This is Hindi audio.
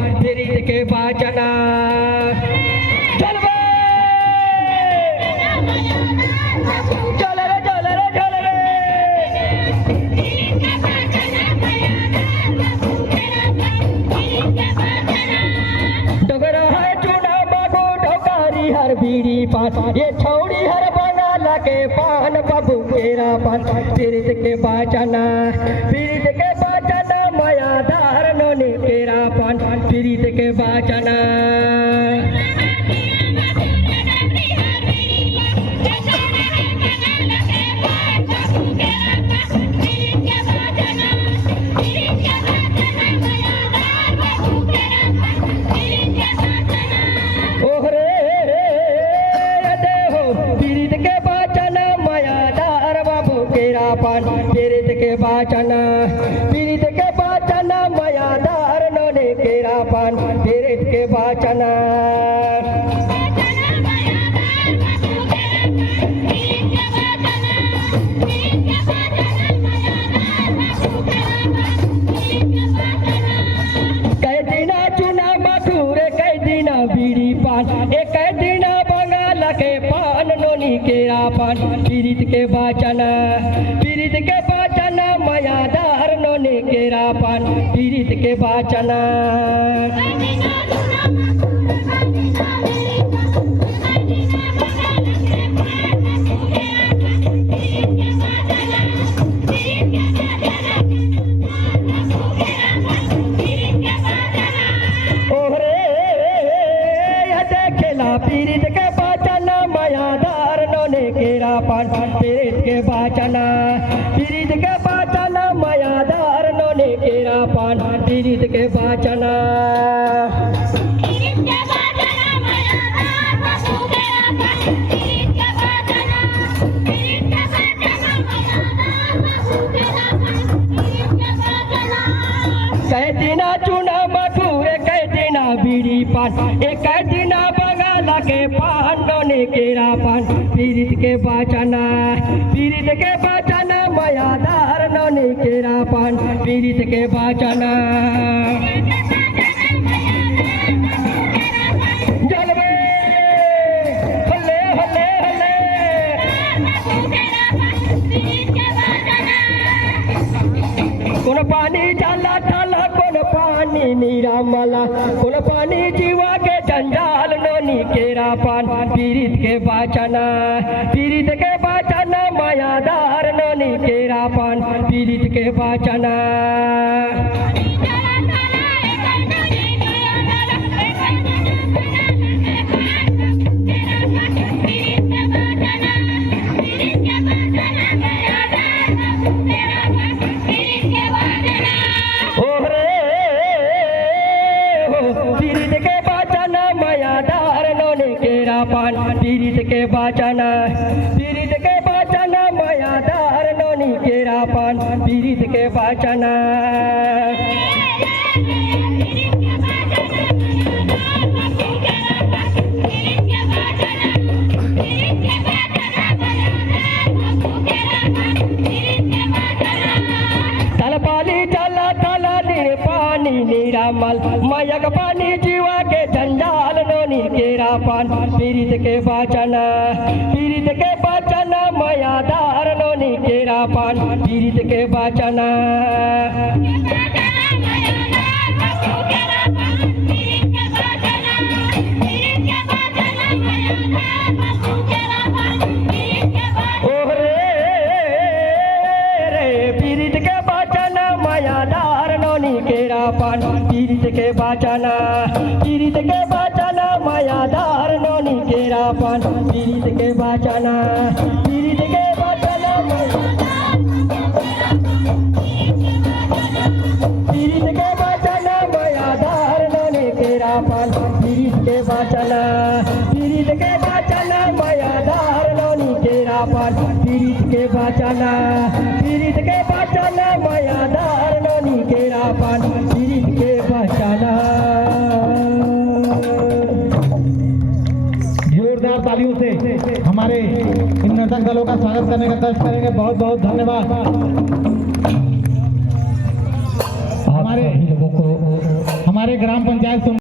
पीरित के बाचना चल बे चल रे चल रे चल रे डोगरा है चूना बाबू ढोकारी हर बीड़ी पान ये छौड़ी हर बना लगे पान बाबू मेरा पान पीरित के बाचना मायादार नोनी तेरा पान पीरित के बाचना पीरित के बाचना पीरित के बाचना मायादार नोने केरा पान पीरित के बाचना कई दिना चुना मथुरे कई दिना बीड़ी पान एक दिना बंगाल के पान नोनी केरा पान पीरित के बाचना मायादार नोने केरा पान पीरित के बाचना पीरित के बाचना मायादार नोने केरा पान पीरित के बाचना पीरित के बाचना मायादार नोने केरा पान पीरित के बाचना कह दिना चुना मथुरे कह दिना बीड़ी पान एक दिना बंगाल के पान नोने केरा पान पीरित के बाचना मायादार नोने केरा पान पीरित के बाचना जलवे हल्ले हल्ले हल्ले कौन पानी जाला डाला कौन पानी नीरा मला कौन पानी जीवा के जंजाल नोनी केरा पान पीरित के बाचना मायादार नोनी केरा पान पीरित के बाचना पान पीरित के बाचना मायादार नोनी केरा पान पीरित के बाचना तलपाली चला तला नीर पानी नीरा मल मयक पानी जीवा के जंजाल नोनी केरा पान पीरित के बाचना मायादार नोनी केरा पान पीरित के बाचना पीरित के बाचना मायादार नोनी केरा पान पीरित के बाचना मायादार नोनी केरा पान पीरित के बाचना पीरित के बाचना मायादार नोनी केरा पान पीरित के बाचना मायादार नोनी केरा पान पीरित के बाचना मायादार नोनी केरा पान पीरित के बाचना। जोरदार तालियों से हमारे इन नर्तक दलों का स्वागत करने का कष्ट करेंगे। बहुत बहुत धन्यवाद। हमारे हमारे ग्राम पंचायत